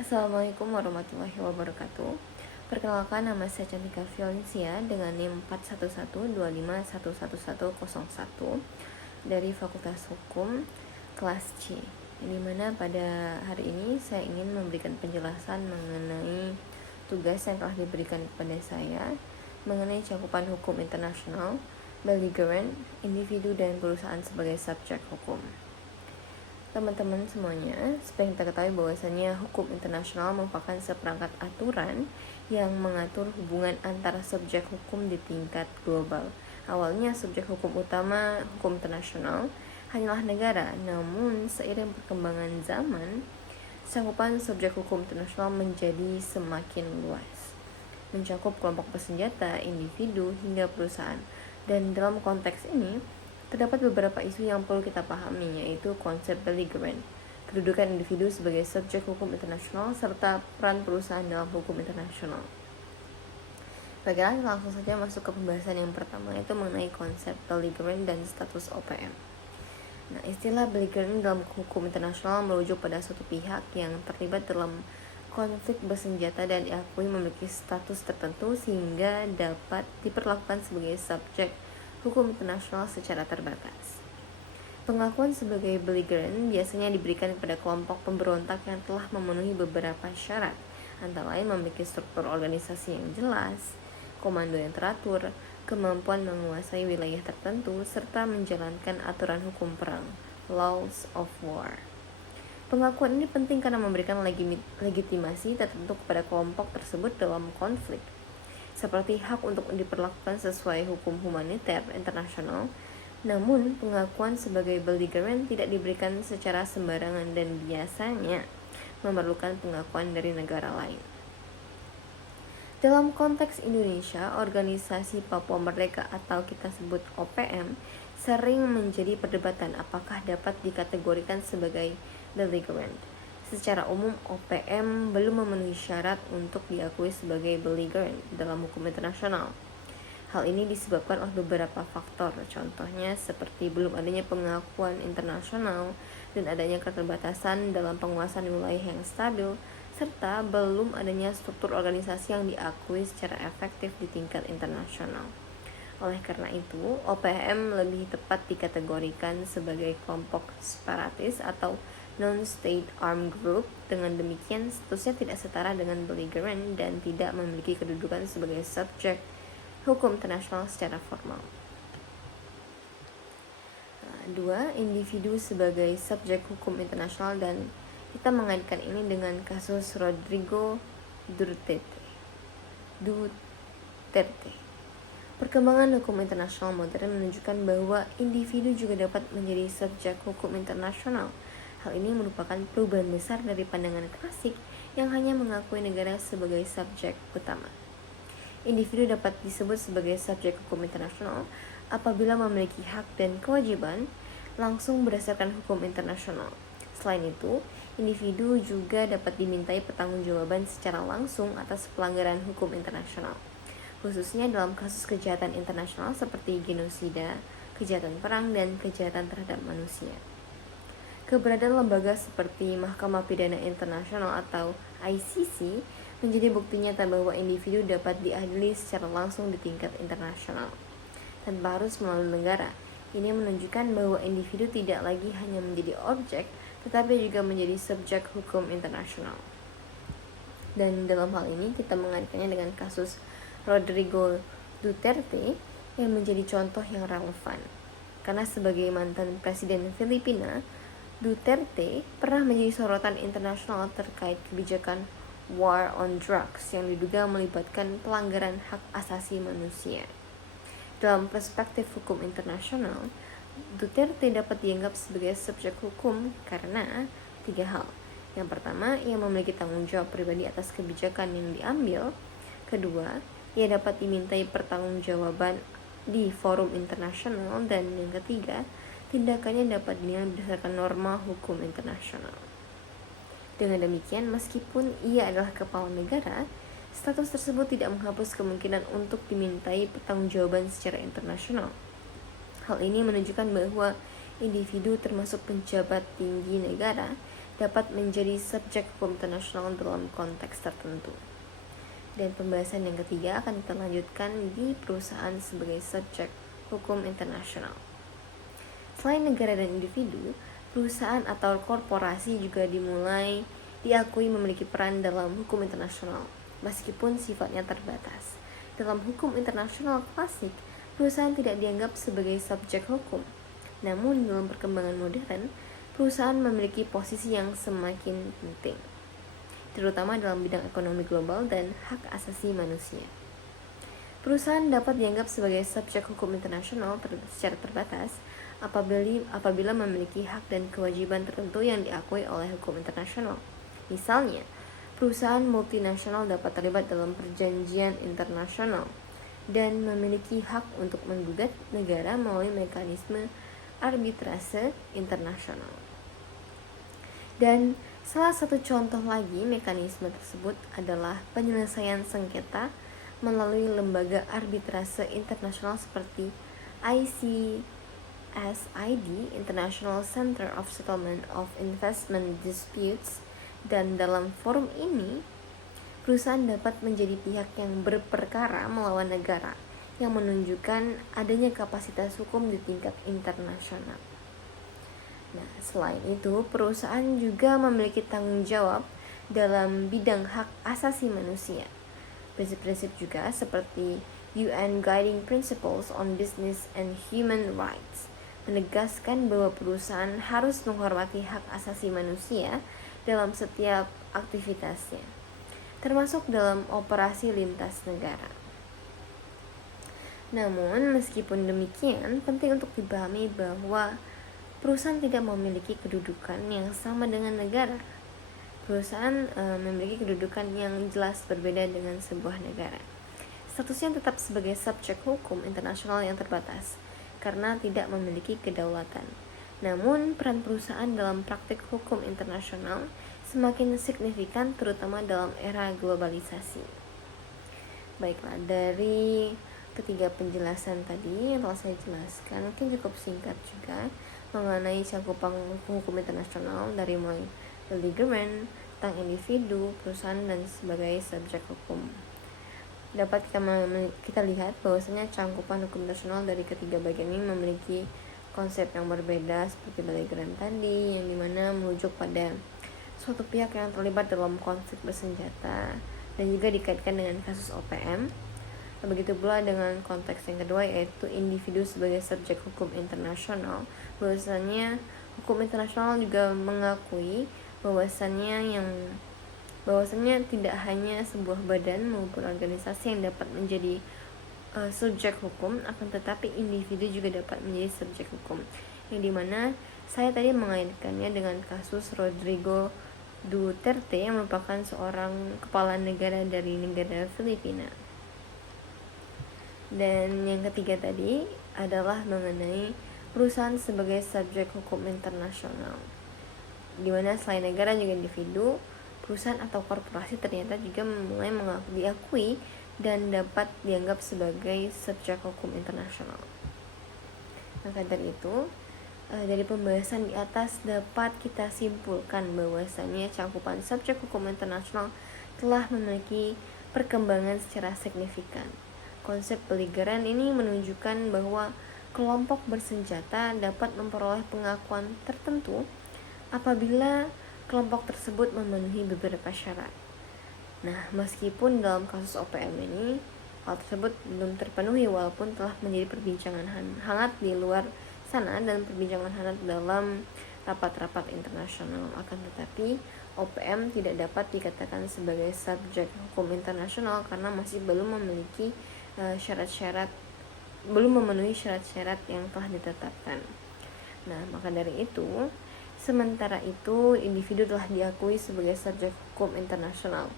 Assalamualaikum warahmatullahi wabarakatuh. Perkenalkan, nama saya Cantika Violencia dengan NIM 41125111101 dari Fakultas Hukum kelas C. Di mana pada hari ini saya ingin memberikan penjelasan mengenai tugas yang telah diberikan kepada saya mengenai cakupan hukum internasional, belligerent, individu dan perusahaan sebagai subjek hukum. Teman-teman semuanya, seperti kita ketahui bahwasanya hukum internasional merupakan seperangkat aturan yang mengatur hubungan antara subjek hukum di tingkat global. Awalnya subjek hukum utama hukum internasional hanyalah negara, namun seiring perkembangan zaman, cakupan subjek hukum internasional menjadi semakin luas, mencakup kelompok bersenjata, individu, hingga perusahaan. Dan dalam konteks ini, terdapat beberapa isu yang perlu kita pahami, yaitu konsep belligerent, kedudukan individu sebagai subjek hukum internasional, serta peran perusahaan dalam hukum internasional. Baiklah, langsung saja masuk ke pembahasan yang pertama, yaitu mengenai konsep belligerent dan status OPM. Nah, istilah belligerent dalam hukum internasional merujuk pada suatu pihak yang terlibat dalam konflik bersenjata dan diakui memiliki status tertentu sehingga dapat diperlakukan sebagai subjek hukum internasional secara terbatas. Pengakuan sebagai belligerent biasanya diberikan kepada kelompok pemberontak yang telah memenuhi beberapa syarat, antara lain memiliki struktur organisasi yang jelas, komando yang teratur, kemampuan menguasai wilayah tertentu, serta menjalankan aturan hukum perang, laws of war. Pengakuan ini penting karena memberikan legitimasi tertentu kepada kelompok tersebut dalam konflik, seperti hak untuk diperlakukan sesuai hukum humaniter internasional. Namun, pengakuan sebagai belligerent tidak diberikan secara sembarangan dan biasanya memerlukan pengakuan dari negara lain. Dalam konteks Indonesia, organisasi Papua Merdeka atau kita sebut OPM sering menjadi perdebatan apakah dapat dikategorikan sebagai belligerent. Secara umum, OPM belum memenuhi syarat untuk diakui sebagai belligerent dalam hukum internasional. Hal ini disebabkan oleh beberapa faktor, contohnya seperti belum adanya pengakuan internasional dan adanya keterbatasan dalam penguasaan wilayah yang stabil, serta belum adanya struktur organisasi yang diakui secara efektif di tingkat internasional. Oleh karena itu, OPM lebih tepat dikategorikan sebagai kelompok separatis atau non-state armed group. Dengan demikian, statusnya tidak setara dengan belligerent dan tidak memiliki kedudukan sebagai subjek hukum internasional secara formal. 2. Individu sebagai subjek hukum internasional, dan kita mengaitkan ini dengan kasus Rodrigo Duterte. Perkembangan hukum internasional modern menunjukkan bahwa individu juga dapat menjadi subjek hukum internasional. Hal ini merupakan perubahan besar dari pandangan klasik yang hanya mengakui negara sebagai subjek utama. Individu dapat disebut sebagai subjek hukum internasional apabila memiliki hak dan kewajiban langsung berdasarkan hukum internasional. Selain itu, individu juga dapat dimintai pertanggungjawaban secara langsung atas pelanggaran hukum internasional, khususnya dalam kasus kejahatan internasional seperti genosida, kejahatan perang, dan kejahatan terhadap manusia. Keberadaan lembaga seperti Mahkamah Pidana Internasional atau ICC menjadi bukti nyata bahwa individu dapat diadili secara langsung di tingkat internasional, tanpa harus melalui negara. Ini menunjukkan bahwa individu tidak lagi hanya menjadi objek, tetapi juga menjadi subjek hukum internasional. Dan dalam hal ini kita mengaitkannya dengan kasus Rodrigo Duterte yang menjadi contoh yang relevan. Karena sebagai mantan presiden Filipina, Duterte pernah menjadi sorotan internasional terkait kebijakan war on drugs yang diduga melibatkan pelanggaran hak asasi manusia. Dalam perspektif hukum internasional, Duterte dapat dianggap sebagai subjek hukum karena 3 hal. Yang pertama, ia memiliki tanggung jawab pribadi atas kebijakan yang diambil. Kedua, ia dapat dimintai pertanggungjawaban di forum internasional. Dan yang ketiga, tindakannya dapat dinilai berdasarkan norma hukum internasional. Dengan demikian, meskipun ia adalah kepala negara, status tersebut tidak menghapus kemungkinan untuk dimintai pertanggungjawaban secara internasional. Hal ini menunjukkan bahwa individu termasuk pejabat tinggi negara dapat menjadi subjek hukum internasional dalam konteks tertentu. Dan pembahasan yang ketiga akan kita lanjutkan di perusahaan sebagai subjek hukum internasional. Selain negara dan individu, perusahaan atau korporasi juga diakui memiliki peran dalam hukum internasional, meskipun sifatnya terbatas. Dalam hukum internasional klasik, perusahaan tidak dianggap sebagai subjek hukum. Namun dalam perkembangan modern, perusahaan memiliki posisi yang semakin penting, terutama dalam bidang ekonomi global dan hak asasi manusia. Perusahaan dapat dianggap sebagai subjek hukum internasional secara terbatas apabila memiliki hak dan kewajiban tertentu yang diakui oleh hukum internasional. Misalnya, perusahaan multinasional dapat terlibat dalam perjanjian internasional dan memiliki hak untuk menggugat negara melalui mekanisme arbitrase internasional. Dan salah satu contoh lagi mekanisme tersebut adalah penyelesaian sengketa melalui lembaga arbitrase internasional seperti ICSID, International Center of Settlement of Investment Disputes, dan dalam forum ini perusahaan dapat menjadi pihak yang berperkara melawan negara yang menunjukkan adanya kapasitas hukum di tingkat internasional. Nah, selain itu, perusahaan juga memiliki tanggung jawab dalam bidang hak asasi manusia. Prinsip-prinsip juga seperti UN Guiding Principles on Business and Human Rights menegaskan bahwa perusahaan harus menghormati hak asasi manusia dalam setiap aktivitasnya, termasuk dalam operasi lintas negara. Namun, meskipun demikian, penting untuk dipahami bahwa perusahaan tidak memiliki kedudukan yang sama dengan negara. Perusahaan memiliki kedudukan yang jelas berbeda dengan sebuah negara. Statusnya tetap sebagai subjek hukum internasional yang terbatas karena tidak memiliki kedaulatan. Namun, peran perusahaan dalam praktik hukum internasional semakin signifikan terutama dalam era globalisasi. Baiklah, dari ketiga penjelasan tadi yang telah saya jelaskan, mungkin cukup singkat juga mengenai cakupan hukum internasional dari mulai legal tentang individu, perusahaan, dan sebagai subjek hukum. Dapat kita lihat bahwasanya cakupan hukum internasional dari ketiga bagian ini memiliki konsep yang berbeda seperti legal tadi, yang dimana merujuk pada suatu pihak yang terlibat dalam konflik bersenjata dan juga dikaitkan dengan kasus OPM. Begitu pula dengan konteks yang kedua, yaitu individu sebagai subjek hukum internasional. Bahwasanya hukum internasional juga mengakui bahwasanya tidak hanya sebuah badan maupun organisasi yang dapat menjadi subjek hukum, akan tetapi individu juga dapat menjadi subjek hukum, yang dimana saya tadi mengaitkannya dengan kasus Rodrigo Duterte yang merupakan seorang kepala negara dari negara Filipina. Dan yang ketiga tadi adalah mengenai perusahaan sebagai subjek hukum internasional, di mana selain negara juga individu, perusahaan atau korporasi ternyata juga mulai diakui dan dapat dianggap sebagai subjek hukum internasional. Maka dari itu, dari pembahasan di atas dapat kita simpulkan bahwasanya cakupan subjek hukum internasional telah memiliki perkembangan secara signifikan. Konsep beligeran ini menunjukkan bahwa kelompok bersenjata dapat memperoleh pengakuan tertentu apabila kelompok tersebut memenuhi beberapa syarat. Nah, meskipun dalam kasus OPM ini hal tersebut belum terpenuhi walaupun telah menjadi perbincangan hangat di luar sana dan perbincangan hangat dalam rapat-rapat internasional, akan tetapi OPM tidak dapat dikatakan sebagai subjek hukum internasional karena masih belum memenuhi syarat-syarat yang telah ditetapkan. Nah, maka dari itu, sementara itu individu telah diakui sebagai subjek hukum internasional,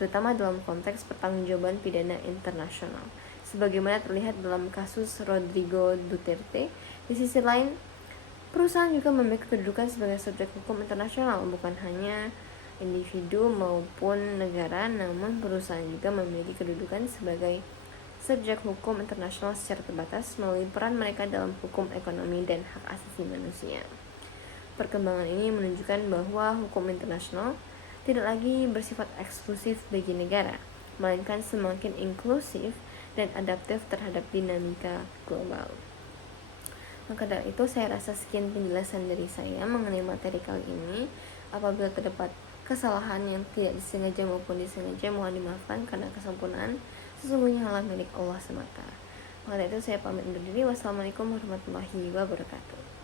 terutama dalam konteks pertanggungjawaban pidana internasional, sebagaimana terlihat dalam kasus Rodrigo Duterte. Di sisi lain, perusahaan juga memiliki kedudukan sebagai subjek hukum internasional, bukan hanya individu maupun negara, namun perusahaan juga memiliki kedudukan sebagai subjek hukum internasional secara terbatas melalui peran mereka dalam hukum ekonomi dan hak asasi manusia. Perkembangan ini menunjukkan bahwa hukum internasional tidak lagi bersifat eksklusif bagi negara, melainkan semakin inklusif dan adaptif terhadap dinamika global. Maka dari itu saya rasa sekian penjelasan dari saya mengenai materi kali ini. Apabila terdapat kesalahan yang tidak disengaja maupun disengaja, mohon dimaafkan karena kesempurnaan sesungguhnya adalah milik Allah semata. Maka dari itu saya pamit undur diri. Wassalamualaikum warahmatullahi wabarakatuh.